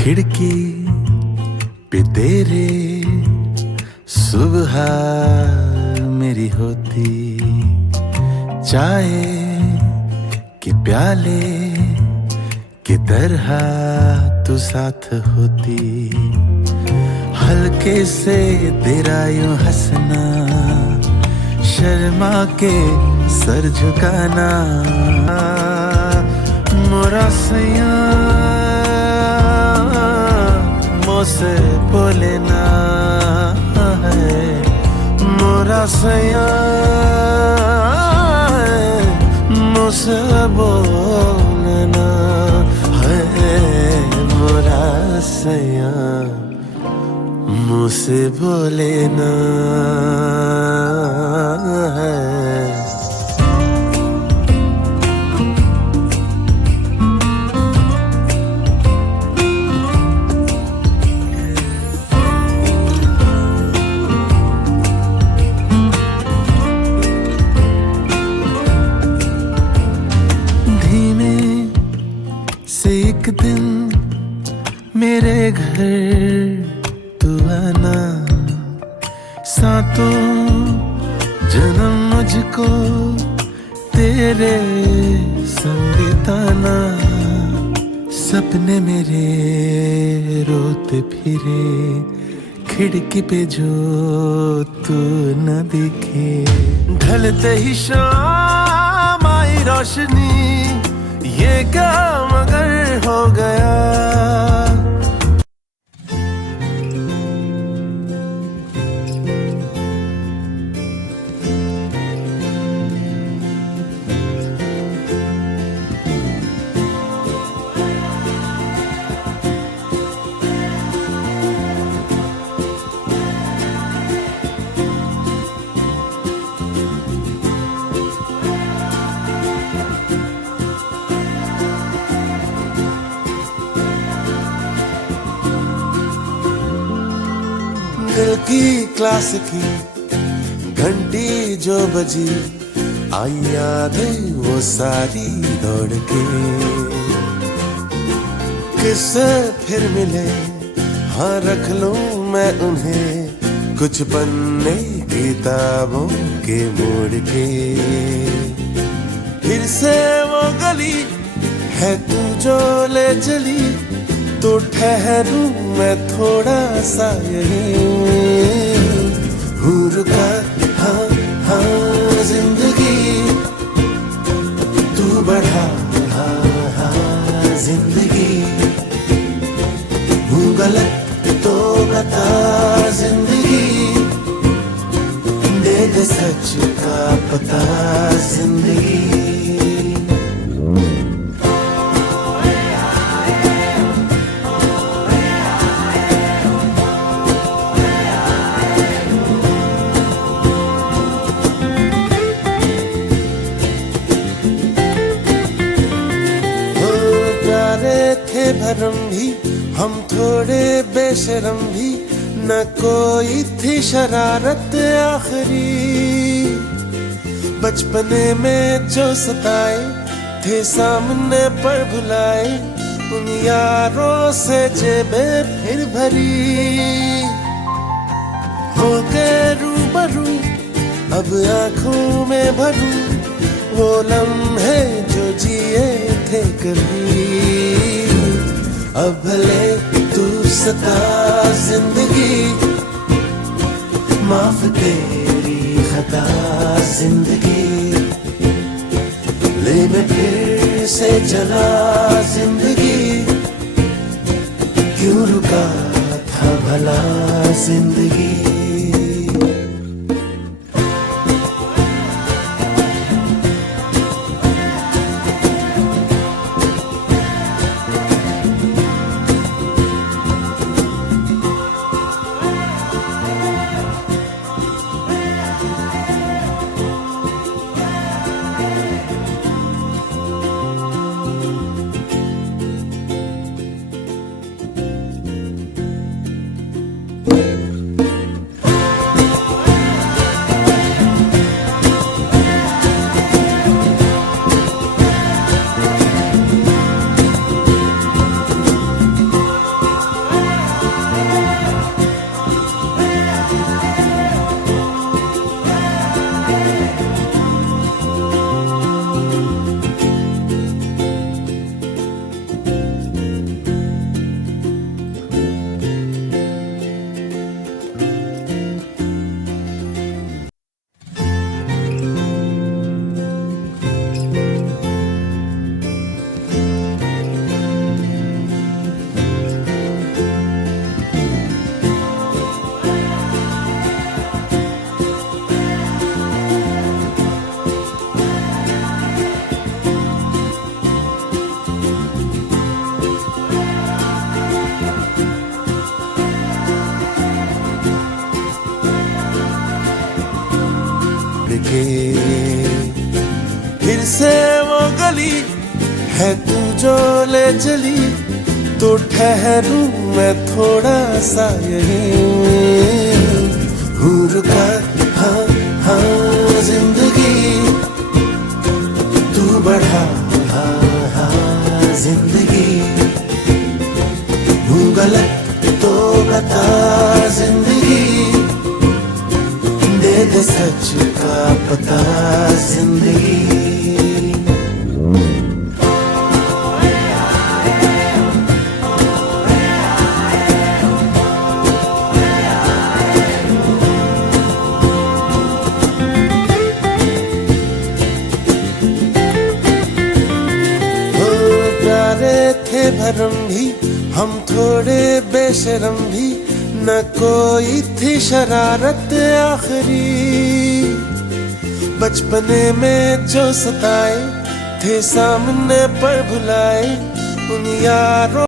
खिड़की पे तेरे सुबह मेरी होती, चाय के प्याले की तरह तू साथ होती। हल्के से तेरा यूं हंसना, शर्मा के सर झुकाना, मोरा सैया मोसे बोले ना है, मोरा सैया मुझसे बोलना है, मोरा सैया मुझसे बोले ना है। धीमे से एक दिन मेरे घर तू आना, सातों जन्म मुझको तेरे संग बिताना। सपने मेरे रोते फिरे खिड़की पे जो तू न दिखे, ढलते ही शाम आई रोशनी, ये क्या मगर हो गया। दिल की क्लास की घंटी जो बजी, आई यादें वो सारी दौड़ के। किससे फिर मिले हाँ रख लूं मैं उन्हें, कुछ पन्ने किताबों के मोड़ के। फिर से वो गली है तू जो ले चली, तो ठहरूं मैं थोड़ा सा यहीं, हूँ रुका हाँ हाँ जिंदगी, तू बढ़ा हाँ हाँ जिंदगी, हूँ गलत तो बता जिंदगी, दे दे सच का पता जिंदगी। थे भरम भी हम थोड़े बेशरम भी, न कोई थी शरारत आखिरी। बचपने में जो सताए थे सामने पर भुलाए, उन यारों से जेबें फिर भरी। हो गए रूबरू अब आंखों में भरूं, वो लम्हे जो जिए थे कभी। अब भले तू सता जिंदगी, माफ तेरी खता जिंदगी, ले मैं फिर से चला जिंदगी, क्यों रुका था भला जिंदगी। है तू जो ले चली तो ठहरूं मैं थोड़ा सा यहीं हूँ रुका। हाँ हाँ जिंदगी तू बढ़ा, हाँ हाँ जिंदगी हूँ गलत तो बता जिंदगी, दे दे सच का पता जिंदगी। थे भरम भी हम थोड़े बेशरम भी, न कोई थी शरारत आखिरी। बचपने में जो सताए थे सामने पर भुलाए उन यारों